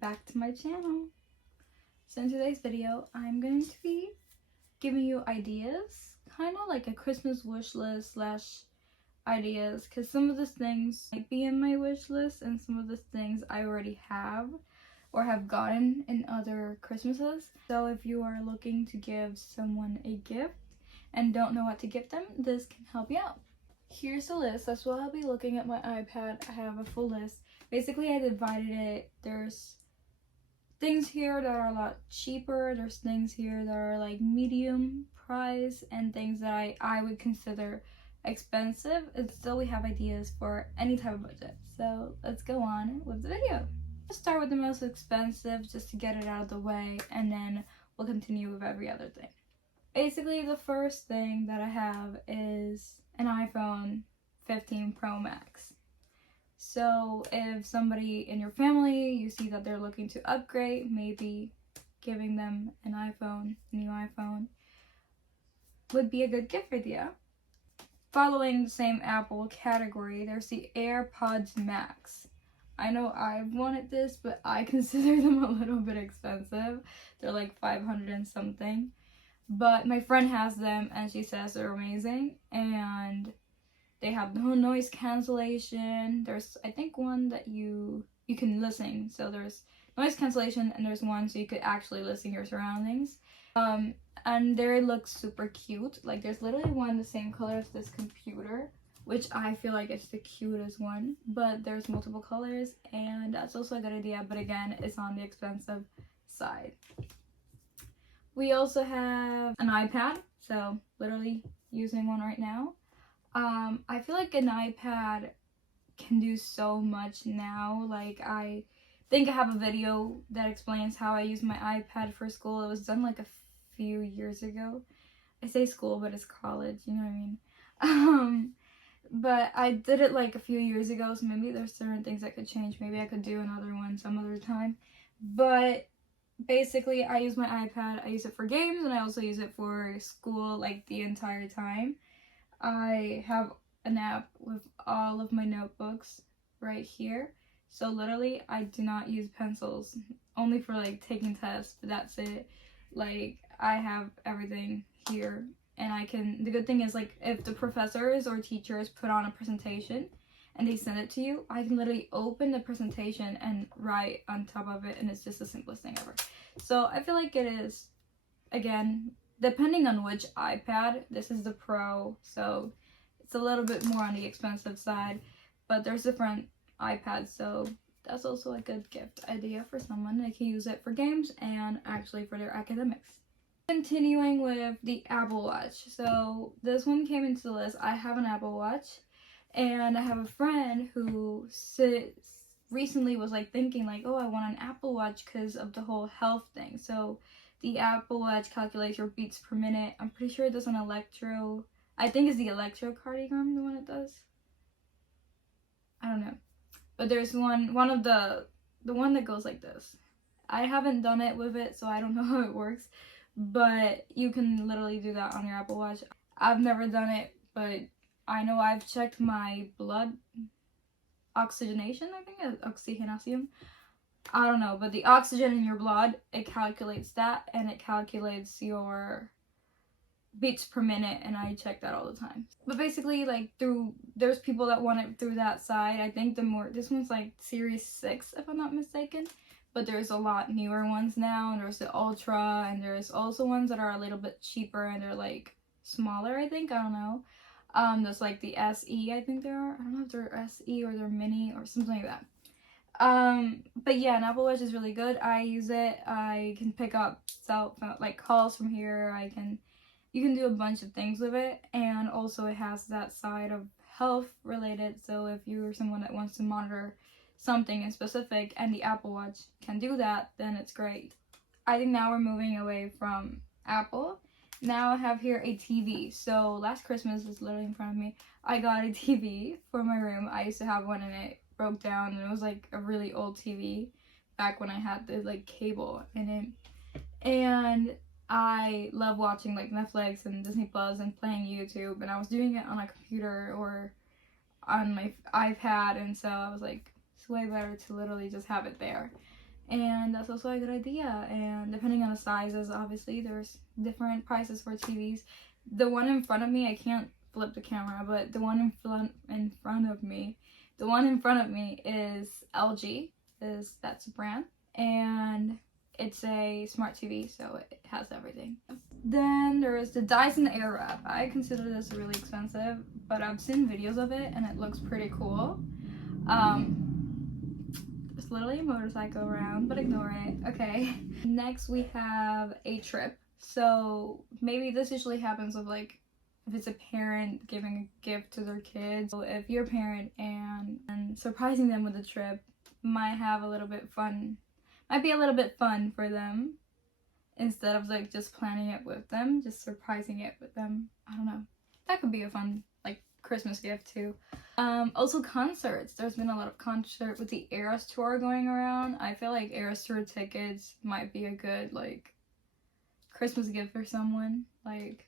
back to my channel. So in today's video, I'm going to be giving you ideas, kind of like a Christmas wish list slash ideas, because some of the things might be in my wish list and some of the things I already have or have gotten in other Christmases. So if you are looking to give someone a gift and don't know what to give them, this can help you out. Here's the list. That's what I'll be looking at my iPad. I have a full list. Basically, I divided it. There's things here that are a lot cheaper. There's things here that are like medium price and things that I would consider expensive. And still we have ideas for any type of budget. So let's go on with the video. Let's start with the most expensive just to get it out of the way, and then we'll continue with every other thing. Basically, the first thing that I have is an iPhone 15 Pro Max. So if somebody in your family, you see that they're looking to upgrade, maybe giving them an iPhone, a new iPhone, would be a good gift idea. Following the same Apple category, there's the AirPods Max. I know I've wanted this, but I consider them a little bit expensive. They're like 500 and something. But my friend has them and she says they're amazing, and they have no noise cancellation. There's, I think, one that you can listen. So there's noise cancellation, and there's one so you could actually listen to your surroundings. And they look super cute. Like, there's literally one the same color as this computer, which I feel like it's the cutest one. But there's multiple colors, and that's also a good idea. But again, it's on the expensive side. We also have an iPad, so literally using one right now. I feel like an iPad can do so much now. Like, I think I have a video that explains how I use my iPad for school. It was done like a few years ago. I say school, but it's college, you know what I mean? But I did it like a few years ago, so maybe there's certain things I could change. Maybe I could do another one some other time. But basically, I use my iPad. I use it for games, and I also use it for school, like, the entire time. I have an app with all of my notebooks right here. So literally, I do not use pencils, only for like taking tests, but that's it. Like, I have everything here, and I can, the good thing is, like, if the professors or teachers put on a presentation and they send it to you, I can literally open the presentation and write on top of it, and it's just the simplest thing ever. So I feel like it is, again, depending on which iPad. This is the Pro, so it's a little bit more on the expensive side, but there's different iPads, so that's also a good gift idea for someone. They can use it for games and actually for their academics. Continuing with the Apple Watch. So this one came into the list. I have an Apple Watch, and I have a friend who recently was like thinking like, oh, I want an Apple Watch because of the whole health thing. So the Apple Watch calculates your beats per minute. I'm pretty sure it does an electro. I think it's the electrocardiogram, the one it does. I don't know. But there's one of the one that goes like this. I haven't done it with it, so I don't know how it works. But you can literally do that on your Apple Watch. I've never done it, but I know I've checked my blood oxygenation, I think, oxygenation. I don't know, but the oxygen in your blood, it calculates that, and it calculates your beats per minute, and I check that all the time. But basically, like, there's people that want it through that side. I think this one's like Series 6, if I'm not mistaken, but there's a lot newer ones now, and there's the Ultra, and there's also ones that are a little bit cheaper, and they're like smaller, I think, I don't know. There's like the SE, I think there are. I don't know if they're SE or they're mini or something like that. But yeah, an Apple Watch is really good. I use it. I can pick up like calls from here. You can do a bunch of things with it, and also it has that side of health related. So if you're someone that wants to monitor something in specific and the Apple Watch can do that, then it's great. I think now we're moving away from Apple. Now I have here a TV. So last Christmas, is literally in front of me, I got a TV for my room. I used to have one, and it broke down, and it was like a really old TV back when I had the like cable in it. And I love watching like Netflix and Disney Plus and playing YouTube, and I was doing it on a computer or on my iPad, and so I was like, it's way better to literally just have it there. and that's also a good idea. And depending on the sizes, obviously there's different prices for TVs. The one in front of me, I can't flip the camera, but the one in front of me is LG, that's a brand, and it's a smart TV, so it has everything. Then there is the Dyson Airwrap. I consider this really expensive, but I've seen videos of it and it looks pretty cool. It's literally a motorcycle around, but ignore it. Okay. Next we have a trip. So maybe this usually happens with like if it's a parent giving a gift to their kids. So if you're a parent and surprising them with a trip might be a little bit fun for them, instead of like just planning it with them, just surprising it with them. I don't know. That could be a fun like Christmas gift too. Also concerts. There's been a lot of concert with the Eras tour going around. I feel like Eras tour tickets might be a good like Christmas gift for someone, like,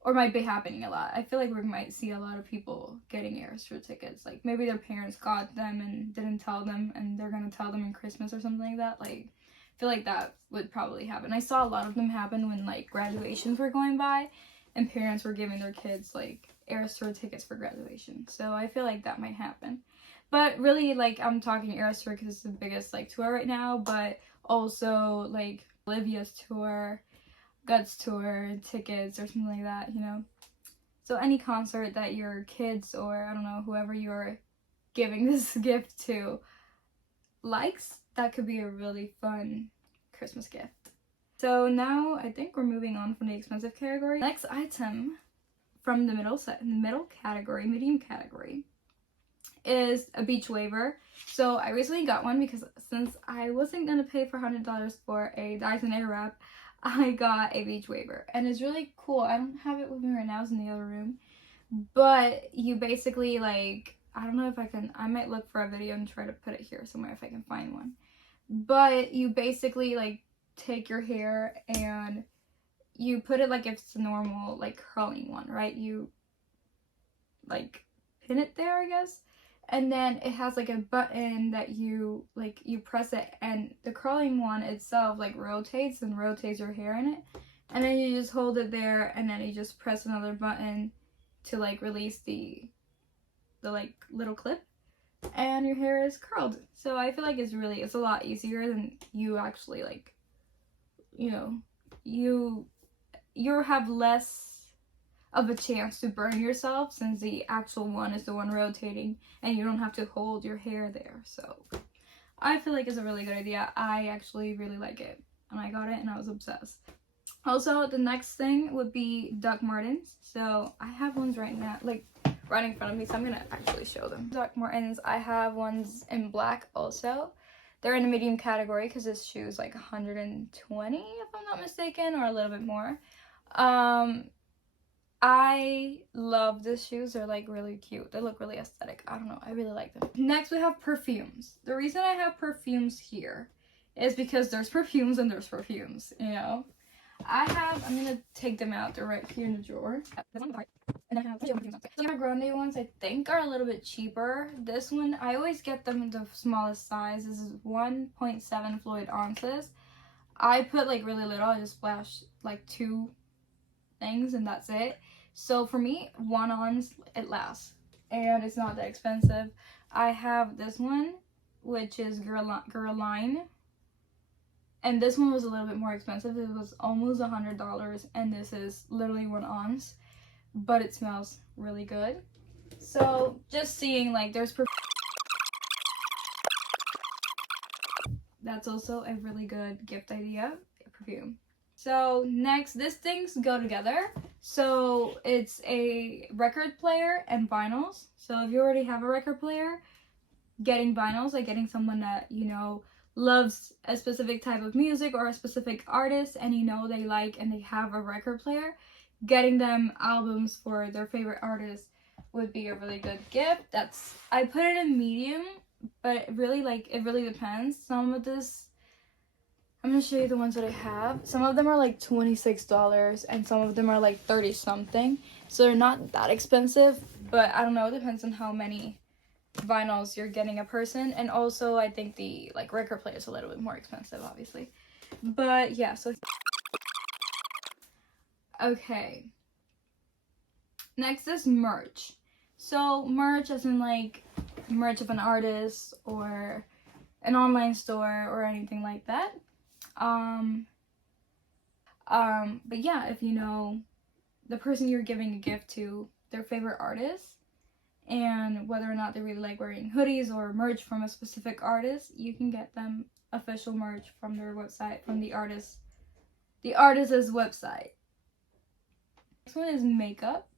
or might be happening a lot. I feel like we might see a lot of people getting Eras tour tickets. Like maybe their parents got them and didn't tell them, and they're gonna tell them in Christmas or something like that. Like, I feel like that would probably happen. I saw a lot of them happen when like graduations were going by, and parents were giving their kids like Eras tour tickets for graduation. So I feel like that might happen. But really, like, I'm talking Eras tour because it's the biggest like tour right now, but also like Olivia's tour, Guts tour tickets or something like that, you know. So any concert that your kids or I don't know, whoever you're giving this gift to likes, that could be a really fun Christmas gift. So now I think we're moving on from the expensive category. Next item from the middle category, medium category, is a beach waiver. So I recently got one because since I wasn't gonna pay for $100 for a Dyson Airwrap, I got a beach waiver, and it's really cool. I don't have it with me right now, it's in the other room, but you basically like, I don't know if I might look for a video and try to put it here somewhere if I can find one, but you basically like take your hair and you put it like if it's a normal like curling one, right? You like pin it there, I guess, and then it has like a button that you press it, and the curling one itself like rotates your hair in it, and then you just hold it there, and then you just press another button to like release the like little clip, and your hair is curled. So I feel like it's a lot easier than you actually like, you know, you have less of a chance to burn yourself since the actual one is the one rotating and you don't have to hold your hair there. So I feel like it's a really good idea. I actually really like it, and I got it and I was obsessed. Also, the next thing would be Doc Martens. So I have ones right now, like right in front of me, so I'm gonna actually show them. Doc Martens, I have ones in black also. They're in the medium category because this shoe is like 120 if I'm not mistaken, or a little bit more. I love these shoes. They're like really cute. They look really aesthetic. I don't know. I really like them. Next we have perfumes. The reason I have perfumes here is because there's perfumes and there's perfumes, you know. I'm gonna take them out. They're right here in the drawer. And I have some of Grande ones I think are a little bit cheaper. This one, I always get them in the smallest size. This is 1.7 fluid ounces. I put like really little. I just splash like 2 things and that's it. So for me, 1 ounce, it lasts, and it's not that expensive. I have this one, which is Guerlain, and this one was a little bit more expensive. It was almost $100, and this is literally 1 ounce, but it smells really good. So just seeing like there's that's also a really good gift idea, perfume. So next, these things go together. So it's a record player and vinyls. So if you already have a record player, getting vinyls, like getting someone that you know loves a specific type of music or a specific artist, and you know they like and they have a record player, getting them albums for their favorite artist would be a really good gift. I put it in medium, but it really depends. Some of this, I'm gonna show you the ones that I have. Some of them are like $26 and some of them are like 30 something. So they're not that expensive, but I don't know, it depends on how many vinyls you're getting a person. And also I think the like record player is a little bit more expensive, obviously. But yeah, so okay. Next is merch. So merch as in like merch of an artist or an online store or anything like that. But yeah, if you know the person you're giving a gift to, their favorite artist, and whether or not they really like wearing hoodies or merch from a specific artist, you can get them official merch from their website, from the artist's website. Next one is makeup.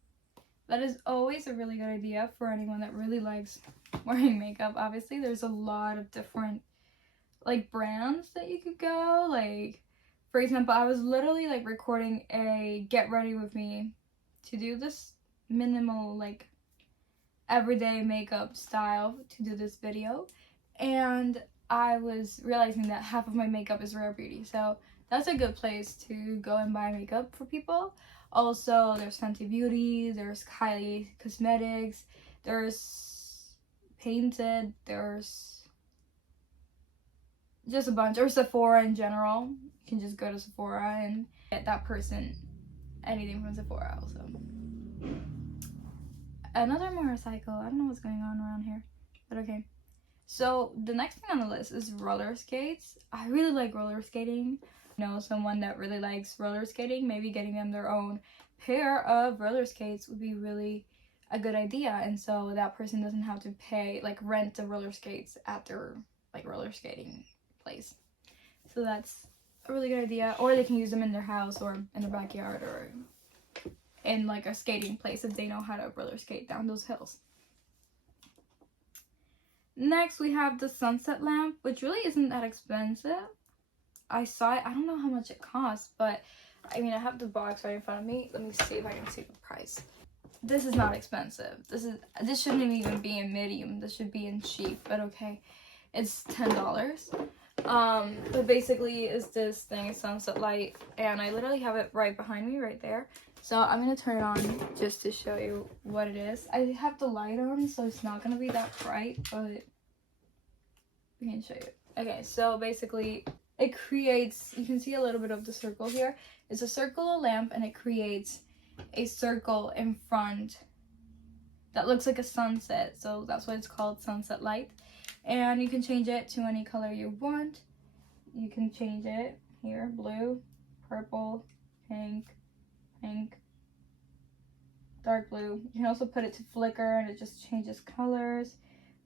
That is always a really good idea for anyone that really likes wearing makeup. Obviously, there's a lot of different like brands that you could go. Like, for example, I was literally like recording a get ready with me to do this minimal like everyday makeup style to do this video, and I was realizing that half of my makeup is Rare Beauty, so that's a good place to go and buy makeup for people. Also, there's Fenty Beauty, there's Kylie Cosmetics, there's Painted, there's just a bunch, or Sephora in general. You can just go to Sephora and get that person anything from Sephora also. Another motorcycle. I don't know what's going on around here, but okay. So the next thing on the list is roller skates. I really like roller skating. You know, someone that really likes roller skating, maybe getting them their own pair of roller skates would be really a good idea. And so that person doesn't have to pay, like rent the roller skates at their like roller skating place. So that's a really good idea. Or they can use them in their house or in their backyard or in like a skating place if they know how to roller skate down those hills. Next we have the sunset lamp, which really isn't that expensive. I saw it, I don't know how much it costs, but I mean I have the box right in front of me. Let me see if I can see the price. This is not expensive. This shouldn't even be in medium. This should be in cheap, but okay. It's $10. But basically is this thing, sunset light, and I literally have it right behind me right there. So I'm gonna turn it on just to show you what it is. I have the light on, so it's not gonna be that bright, but we can show you. Okay, so basically it creates, you can see a little bit of the circle here. It's a circular lamp and it creates a circle in front that looks like a sunset. So that's why it's called sunset light. And you can change it to any color you want. You can change it here, blue, purple, pink, dark blue. You can also put it to flicker and it just changes colors.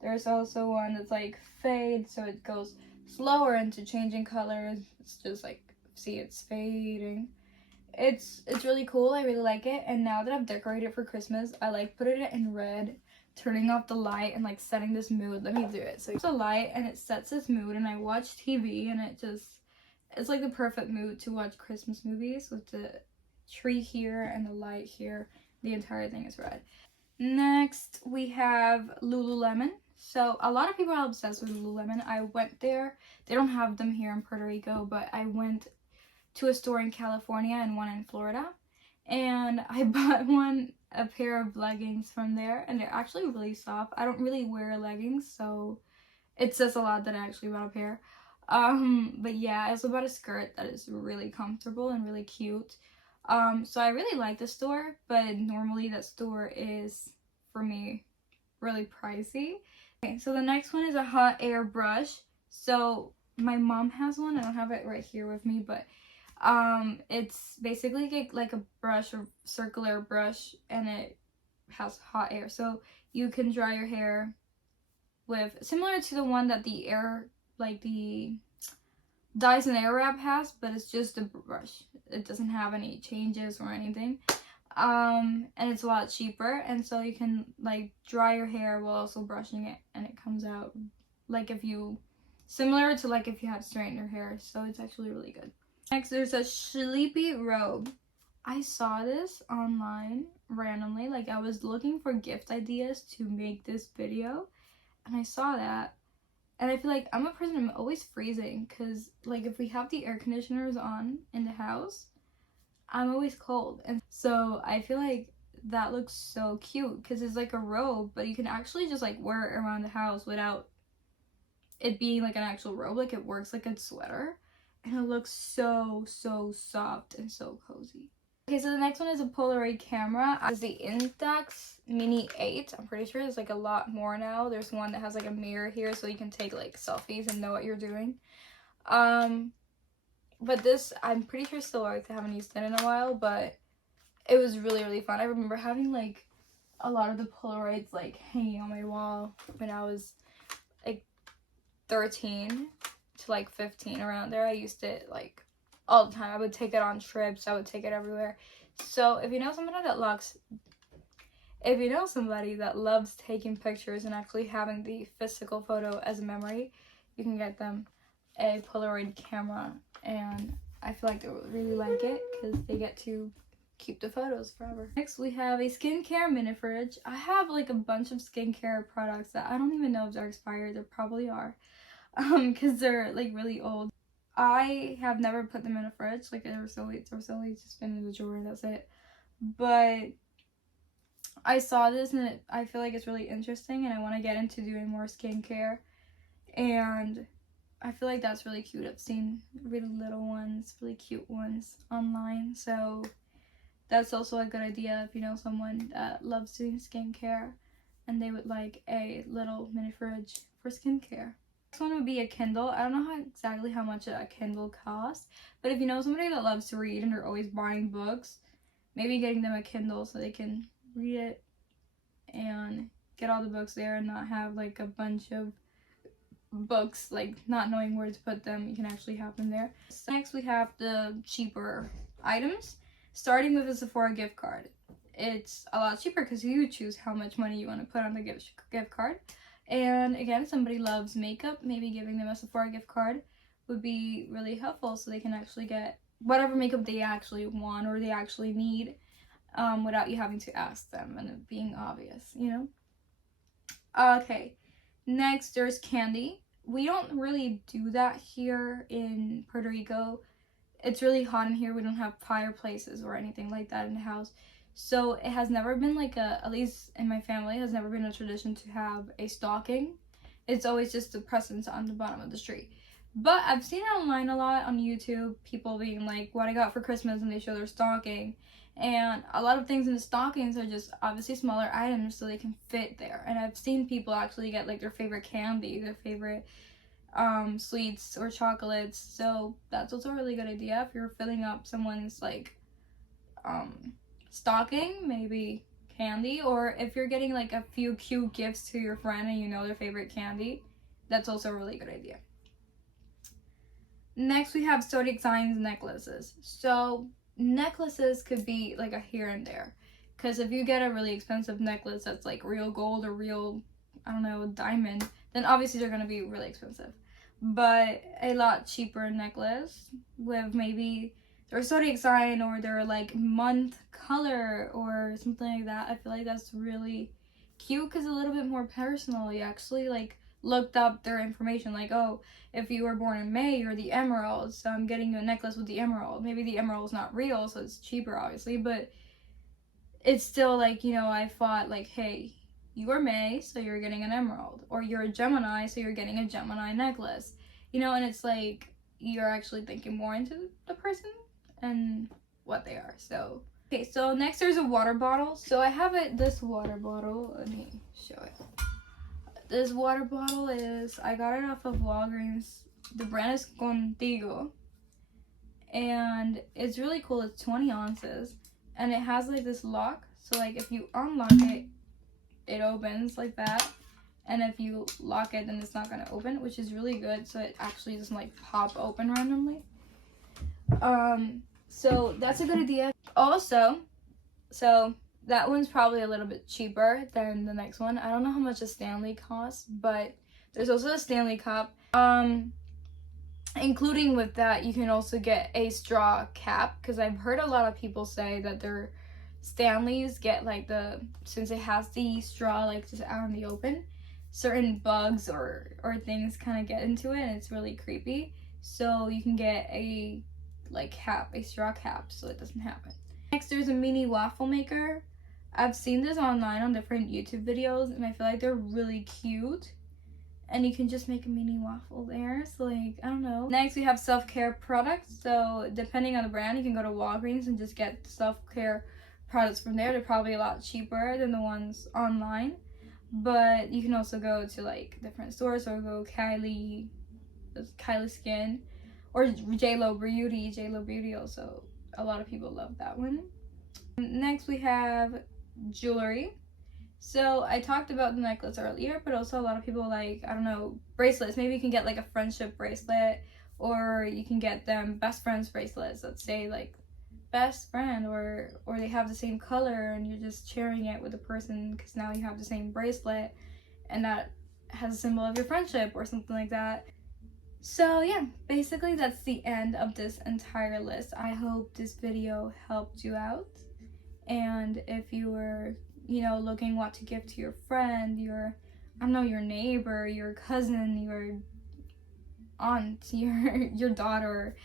There's also one that's like fade, so it goes slower into changing colors. It's just like, see, it's fading. It's really cool. I really like it. And now that I've decorated for Christmas, I like putting it in red, turning off the light and like setting this mood. Let me do it. So it's a light and it sets this mood, and I watch TV and it's like the perfect mood to watch Christmas movies with the tree here and the light here. The entire thing is red. Next we have Lululemon. So a lot of people are obsessed with Lululemon. I went there. They don't have them here in Puerto Rico, but I went to a store in California and one in Florida, and I bought a pair of leggings from there, and they're actually really soft. I don't really wear leggings, so it says a lot that I actually bought a pair. But yeah, I also bought a skirt that is really comfortable and really cute. So I really like the store, but normally that store is, for me, really pricey. Okay, so the next one is a hot air brush. So my mom has one. I don't have it right here with me, but it's basically like a brush, or circular brush, and it has hot air. So you can dry your hair with, similar to the one that the Dyson Airwrap has, but it's just a brush. It doesn't have any changes or anything. And it's a lot cheaper, and so you can like dry your hair while also brushing it, and it comes out like similar to like if you had straightened your hair. So it's actually really good. Next, there's a sleepy robe. I saw this online randomly. Like, I was looking for gift ideas to make this video, and I saw that. And I feel like I'm a person, I'm always freezing, because like if we have the air conditioners on in the house, I'm always cold. And so I feel like that looks so cute because it's like a robe, but you can actually just like wear it around the house without it being like an actual robe. Like it works like a sweater, and it looks so soft and so cozy. Okay, so the next one is a Polaroid camera. It's the Instax Mini 8. I'm pretty sure there's like a lot more now. There's one that has like a mirror here so you can take like selfies and know what you're doing. But this, I'm pretty sure still works. I haven't used it in a while, but it was really fun. I remember having like a lot of the Polaroids like hanging on my wall when I was like 13 to like 15, around there. I used it like all the time. I would take it on trips. I would take it everywhere. So if you know somebody that loves taking pictures and actually having the physical photo as a memory, you can get them a Polaroid camera, and I feel like they would really like it because they get to keep the photos forever. Next we have a skincare mini fridge. I have like a bunch of skincare products that I don't even know if they're expired. They probably are, because they're like really old. I have never put them in a fridge. Like they were so just been in the drawer and that's it. But I saw this and I feel like it's really interesting, and I want to get into doing more skincare, and I feel like that's really cute. I've seen really little ones, really cute ones online, so that's also a good idea if you know someone that loves doing skincare and they would like a little mini fridge for skincare. Next one would be a Kindle. I don't know exactly how much a Kindle costs, but if you know somebody that loves to read and they're always buying books, maybe getting them a Kindle so they can read it and get all the books there and not have like a bunch of books like not knowing where to put them. You can actually have them there. Next we have the cheaper items, starting with a Sephora gift card. It's a lot cheaper because you choose how much money you want to put on the gift card. And again, somebody loves makeup, maybe giving them a Sephora gift card would be really helpful so they can actually get whatever makeup they actually want or they actually need, without you having to ask them and it being obvious, you know? Okay, next there's candy. We don't really do that here in Puerto Rico. It's really hot in here. We don't have fireplaces or anything like that in the house. So it has never been like at least in my family, it has never been a tradition to have a stocking. It's always just the presents on the bottom of the tree. But I've seen it online a lot on YouTube, people being like, what I got for Christmas, and they show their stocking. And a lot of things in the stockings are just obviously smaller items so they can fit there. And I've seen people actually get like their favorite candy, their favorite sweets or chocolates. So that's also a really good idea if you're filling up someone's like stocking, maybe candy, or if you're getting like a few cute gifts to your friend and you know their favorite candy, that's also a really good idea. Next we have zodiac signs necklaces. So necklaces could be like a here and there, because if you get a really expensive necklace that's like real gold or real, I don't know, diamond, then obviously they're going to be really expensive. But a lot cheaper necklace with maybe their zodiac sign or their like month color or something like that, I feel like that's really cute because it's a little bit more personal. You actually like looked up their information, like, oh, if you were born in May, you're the emerald, so I'm getting you a necklace with the emerald. Maybe the emerald's not real, so it's cheaper obviously, but it's still like, you know, I thought like, hey, you are May, so you're getting an emerald, or you're a Gemini, so you're getting a Gemini necklace, you know. And it's like you're actually thinking more into the person and what they are. So okay, so next there's a water bottle. So I have this water bottle, let me show it. This water bottle I got it off of Walgreens. The brand is Contigo, and it's really cool. It's 20 ounces and it has like this lock, so like if you unlock it, it opens like that, and if you lock it, then it's not going to open, which is really good. So it actually doesn't like pop open randomly. So that's a good idea. Also, so that one's probably a little bit cheaper than the next one. I don't know how much a Stanley costs, but there's also a Stanley cup. Including with that, you can also get a straw cap, because I've heard a lot of people say that their Stanleys get like since it has the straw like just out in the open, certain bugs or things kind of get into it and it's really creepy. So you can get a like cap, a straw cap, so it doesn't happen. Next there's a mini waffle maker. I've seen this online on different YouTube videos, and I feel like they're really cute. And you can just make a mini waffle there. So like, I don't know. Next we have self-care products. So depending on the brand, you can go to Walgreens and just get self-care products from there. They're probably a lot cheaper than the ones online. But you can also go to like different stores, or go Kylie Skin, or JLo Beauty also. A lot of people love that one. Next we have jewelry. So I talked about the necklace earlier, but also a lot of people like, I don't know, bracelets. Maybe you can get like a friendship bracelet, or you can get them best friends bracelets. Let's say like best friend, or they have the same color and you're just sharing it with the person because now you have the same bracelet and that has a symbol of your friendship or something like that. So yeah, basically that's the end of this entire list. I hope this video helped you out. And if you were, looking what to give to your friend, your, I don't know, your neighbor, your cousin, your aunt, your daughter,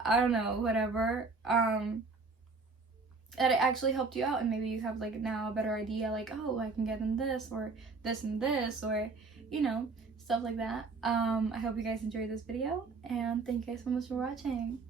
I don't know, whatever, that it actually helped you out, and maybe you have like now a better idea, like, oh, I can get them this or this and this, or stuff like that. I hope you guys enjoyed this video, and thank you guys so much for watching.